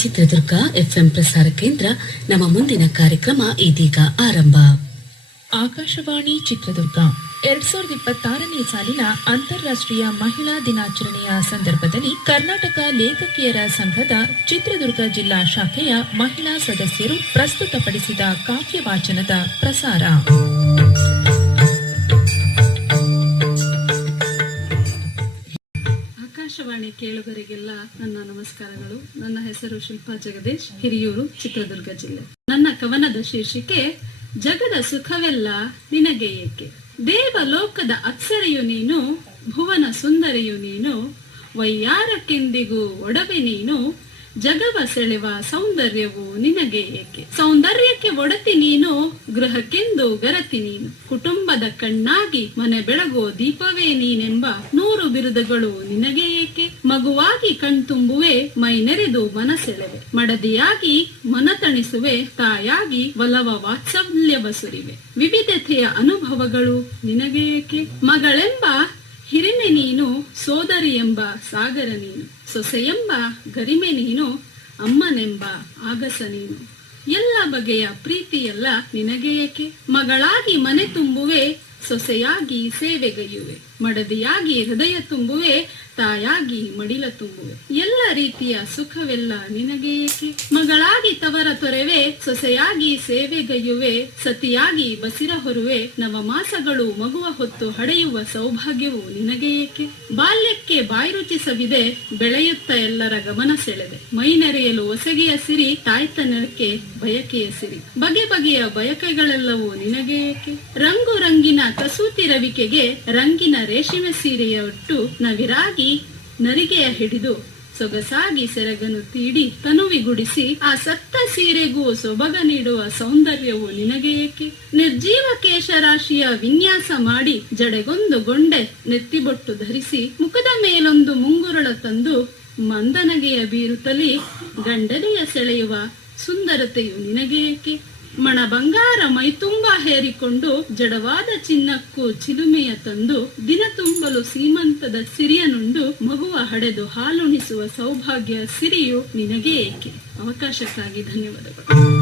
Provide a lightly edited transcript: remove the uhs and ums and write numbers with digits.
Chitradurga FM ಪ್ರಸಾರ ಕೇಂದ್ರ. ನಮ್ಮ ಮುಂದಿನ ಕಾರ್ಯಕ್ರಮ ಇದೀಗ ಆರಂಭ. ಆಕಾಶವಾಣಿ ಚಿತ್ರದುರ್ಗ 2026ನೇ ಸಾಲಿನ ಅಂತಾರಾಷ್ಟ್ರೀಯ ಮಹಿಳಾ ದಿನಾಚರಣೆಯ ಸಂದರ್ಭದಲ್ಲಿ ಕರ್ನಾಟಕ ಲೇಖಕಿಯರ ಸಂಘದ ಚಿತ್ರದುರ್ಗ ಜಿಲ್ಲಾ ಶಾಖೆಯ ಮಹಿಳಾ ಸದಸ್ಯರು ಪ್ರಸ್ತುತಪಡಿಸಿದ ಕಾವ್ಯ ವಾಚನದ ಪ್ರಸಾರ. ಆಕಾಶವಾಣಿ ಕೇಳುಗರಿಗೆಲ್ಲ ನನ್ನ ನಮಸ್ಕಾರಗಳು. ನನ್ನ ಹೆಸರು ಶಿಲ್ಪಾ ಜಗದೀಶ್, ಹಿರಿಯೂರು, ಚಿತ್ರದುರ್ಗ ಜಿಲ್ಲೆ. ನನ್ನ ಕವನದ ಶೀರ್ಷಿಕೆ ಜಗದ ಸುಖವೆಲ್ಲ ನಿನಗೆ ಏಕೆ. ದೇವಲೋಕದ ಅಪ್ಸರೆಯು ನೀನು, ಭುವನ ಸುಂದರಿಯು ನೀನು, ವೈಯಾರಕ್ಕೆಂದಿಗೂ ಒಡವೆ ನೀನು, ಜಗವ ಸೆಳೆವ ಸೌಂದರ್ಯವು ನಿನಗೆ ಏಕೆ. ಸೌಂದರ್ಯಕ್ಕೆ ಒಡತಿ ನೀನು, ಗೃಹಕ್ಕೆಂದು ಗರತಿ ನೀನು, ಕುಟುಂಬದ ಕಣ್ಣಾಗಿ ಮನೆ ಬೆಳಗೋ ದೀಪವೇ ನೀನೆಂಬ 100 ಬಿರುದುಗಳು ನಿನಗೆ ಏಕೆ. ಮಗುವಾಗಿ ಕಣ್ತುಂಬುವೆ, ಮೈ ನೆರೆದು ಮನಸೆಳೆವೆ, ಮಡದಿಯಾಗಿ ಮನತಣಿಸುವೆ, ತಾಯಾಗಿ ಒಲವ ವಾತ್ಸಲ್ಯವ ಸುರಿವೆ. ವಿವಿಧತೆಯ ಅನುಭವಗಳು ನಿನಗೆ ಏಕೆ. ಮಗಳೆಂಬ ಹಿರಿಮೆ ನೀನು, ಸೋದರಿ ಎಂಬ ಸಾಗರ ನೀನು, ಸೊಸೆಯೆಂಬ ಗರಿಮೆ ನೀನು, ಅಮ್ಮನೆಂಬ ಆಗಸ ನೀನು. ಎಲ್ಲ ಬಗೆಯ ಪ್ರೀತಿಯೆಲ್ಲ ನಿನಗೆ ಏಕೆ. ಮಗಳಾಗಿ ಮನೆ ತುಂಬುವೆ, ಸೊಸೆಯಾಗಿ ಸೇವೆಗೈಯುವೆ, ಮಡದಿಯಾಗಿ ಹೃದಯ ತುಂಬುವೆ, ತಾಯಾಗಿ ಮಡಿಲ ತುಂಬುವೆ. ಎಲ್ಲ ರೀತಿಯ ಸುಖವೆಲ್ಲ ನಿನಗೆ ಏಕೆ. ಮಗಳಾಗಿ ತವರ ತೊರೆವೆ, ಸೊಸೆಯಾಗಿ ಸೇವೆಗೈಯುವೆ, ಸತಿಯಾಗಿ ಬಸಿರ ಹೊರುವೆ, ನವಮಾಸಗಳು ಮಗುವ ಹೊತ್ತು ಹಡೆಯುವ ಸೌಭಾಗ್ಯವು ನಿನಗೆ ಏಕೆ. ಬಾಲ್ಯಕ್ಕೆ ಬಾಯ್ರುಚಿ ಸವಿದೆ, ಬೆಳೆಯುತ್ತ ಎಲ್ಲರ ಗಮನ ಸೆಳೆದೆ, ಮೈ ನೆರೆಯಲು ಒಸಗೆಯ ಸಿರಿ, ತಾಯ್ತನಕ್ಕೆ ಬಯಕೆಯ ಸಿರಿ. ಬಗೆ ಬಗೆಯ ಬಯಕೆಗಳೆಲ್ಲವೂ ನಿನಗೆ ಏಕೆ. ರಂಗು ರಂಗಿನ ಕಸೂತಿ ರವಿಕೆಗೆ ರಂಗಿನ ರೇಷ್ಮೆ ಸೀರೆಯ ಒಟ್ಟು ನವಿರಾಗಿ ನರಿಗೆಯ ಹಿಡಿದು ಸೊಗಸಾಗಿ ಸೆರಗನು ತೀಡಿ ತನುವಿಗುಡಿಸಿ ಆ ಸತ್ತ ಸೀರೆಗೂ ಸೊಬಗ ನೀಡುವ ಸೌಂದರ್ಯವು ನಿನಗೆ ಏಕೆ. ನಿರ್ಜೀವ ಕೇಶರಾಶಿಯ ವಿನ್ಯಾಸ ಮಾಡಿ ಜಡೆಗೊಂದು ಗೊಂಡೆ ನೆತ್ತಿಬೊಟ್ಟು ಧರಿಸಿ ಮುಖದ ಮೇಲೊಂದು ಮುಂಗುರಳ ತಂದು ಮಂದನಗೆಯ ಬೀರುತ್ತಲಿ ಗಂಡನೆಯ ಸೆಳೆಯುವ ಸುಂದರತೆಯು ನಿನಗೆ ಏಕೆ. ಮಣ ಬಂಗಾರ ಮೈತುಂಬ ಹೇರಿಕೊಂಡು ಜಡವಾದ ಚಿನ್ನಕ್ಕೂ ಚಿಲುಮೆಯ ತಂದು ದಿನ ತುಂಬಲು ಸೀಮಂತದ ಸಿರಿಯನುಂಡು ಮಗುವ ಹಡೆದು ಹಾಲುಣಿಸುವ ಸೌಭಾಗ್ಯ ಸಿರಿಯು ನಿನಗೆ ಏಕೆ. ಅವಕಾಶಕ್ಕಾಗಿ ಧನ್ಯವಾದಗಳು.